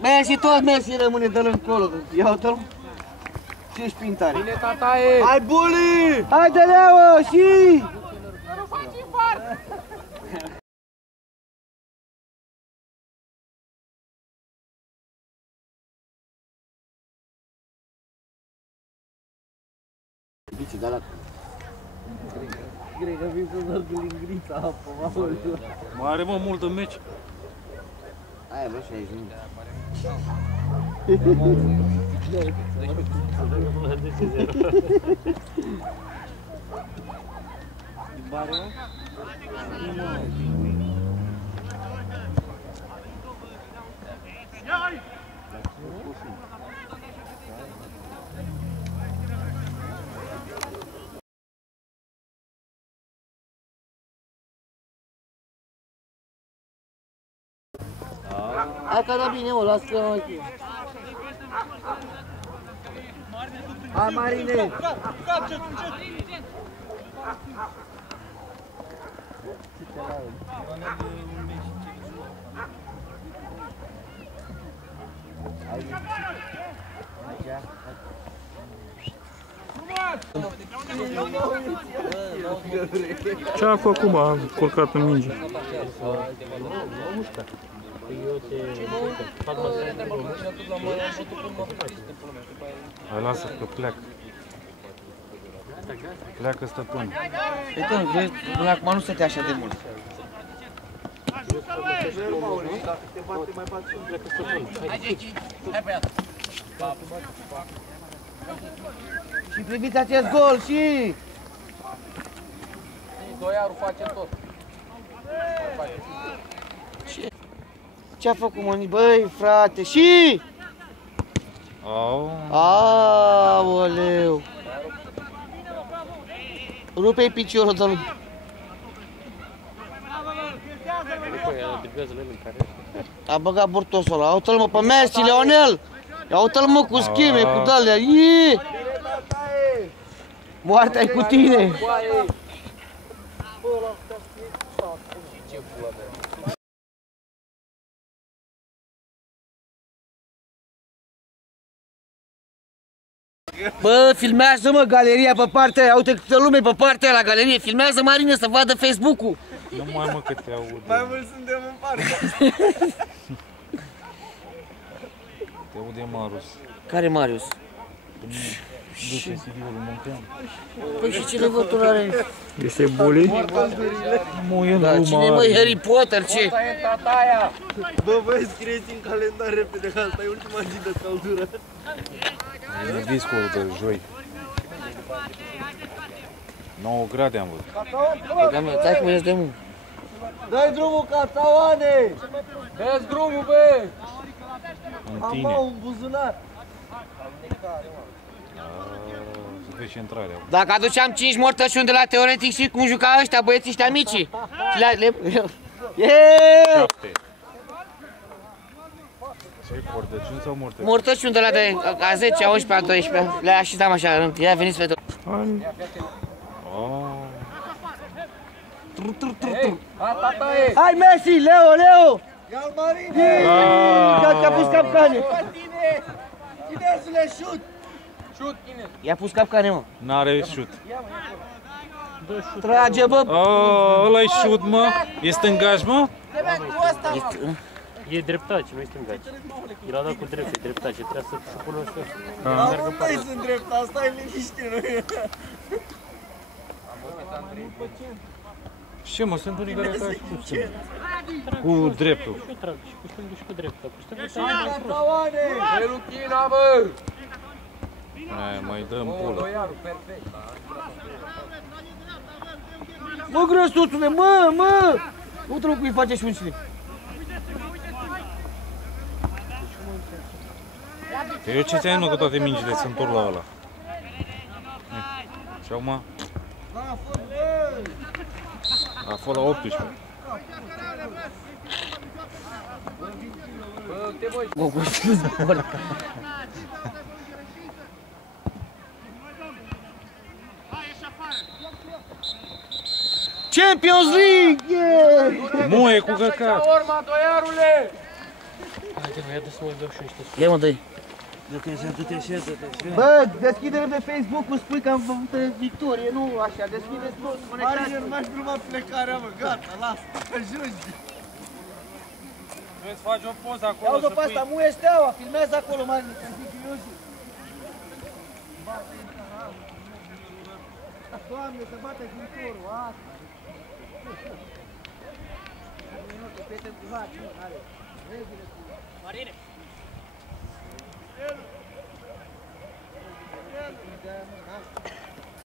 Messi, tot Messi rămâne, dă-l încolo. Ia uite-l. Ce șpintare. Bine, tataie! Hai, Buli! Hai, Deleau, și! Să nu faci infart! Bici, da la... Cred că vin să merg lingrița apă, aoleu. Mai are mă mult în meci. Aia vreo 60 minute. Din bare, mă? Hai că da bine, mă, las că mai cu. Hai, Marine! Ce-a făcut acum? A culcat în minge. Hai, lasă că pleacă. Pleacă stăpân. Uite, vezi, până acum nu stătea așa de mult. Și priviți acest gol, și... Doiarul face tot. Ce-a făcut, mă? Băi, frate, și... Aoleu! Rupe-i piciorul, dă-l. A băgat burtosul ăla. Uite-l, mă, pe Messi, Leonel! Ia uite-l, mă, cu schime, cu d-alea. Iii! Moartea-i cu tine! Bă, filmează-mă galeria pe partea aia, uite câtă lume pe partea aia la galerie, filmează Marine să vadă Facebook-ul. Nu mai mă că te aud. Mai mult suntem în partea. Te aude Marius. Care Marius? Du-te CD-ul Muntean. Păi și ce legătură are? Este Buli? Da, cine măi Harry Potter, ce? Asta e tataia! Bă, voi scrieți în calendar repede, că asta e ultima zi de căldură. E discul de joi. 9 grade am văzut. Stai că mi-ești de mult. Dai drumul, Cataoane! Dă-ți drumul, bă! În tine. Am un buzunar. Să vezi intrarea. Dacă aduceam 5 mortășuni de la teoretic și cum juca ăștia, băieții ăștia mici. Și Yeee! 7. Ce mortăciuni sau mortăciuni? Mortășuni de la de a 10, a 11, a 12. Le-a așezam așa în rând. Ia veniți pe tot. Hai, tataie! Hai Messi, Leo! Ia-l, Marine! Că a pus capcane. Tine! Chinezule, șut! Șut, Chine! I-a pus capcane, mă. N-are șut. Trage, bă. Ăla-i șut, mă. E stângaș, mă? E dreptace, nu e stângace. El a dat cu drept, e dreptace, trebuie să pună ăsta. Amândoi sunt drept, asta e liniște, nu? Ce, mă, sunt unii care trag cu dreptul. Și eu trag și cu stângul și cu dreptul. Cu stângul și Cataoane! Pe Luchina, bă! Mai dăm pulă. Doiarul, perfect. Mă, grăsuțule, mă! Uite-l cum îi face și un slip. Eu ce ți-ai, nu, că toate mingile se întorc la ăla. Și acum... A fost la 18. Champions League! Yeah! Muie cu căcat! Urma, doiarule! Haide, mă, ia dă să mă beau și niște sfânt. Ia mă, dă-i. Dă-te așa, dă-te așa, dă-te așa. Bă, deschide-le pe Facebook-ul, spui că am făcut victorie, nu așa, deschide-ți tot, conectați. Mare, nu mai filma plecarea, mă, gata, lasă, ajungi. Vreți să faci o poză acolo, Ia-o-o să pe asta, muie steaua, filmează acolo, mai să zic eu zi. Doamne, să bate viitorul, asta. Un minut, prieten cu vaci, nu, are. Regile cu... Marine! El!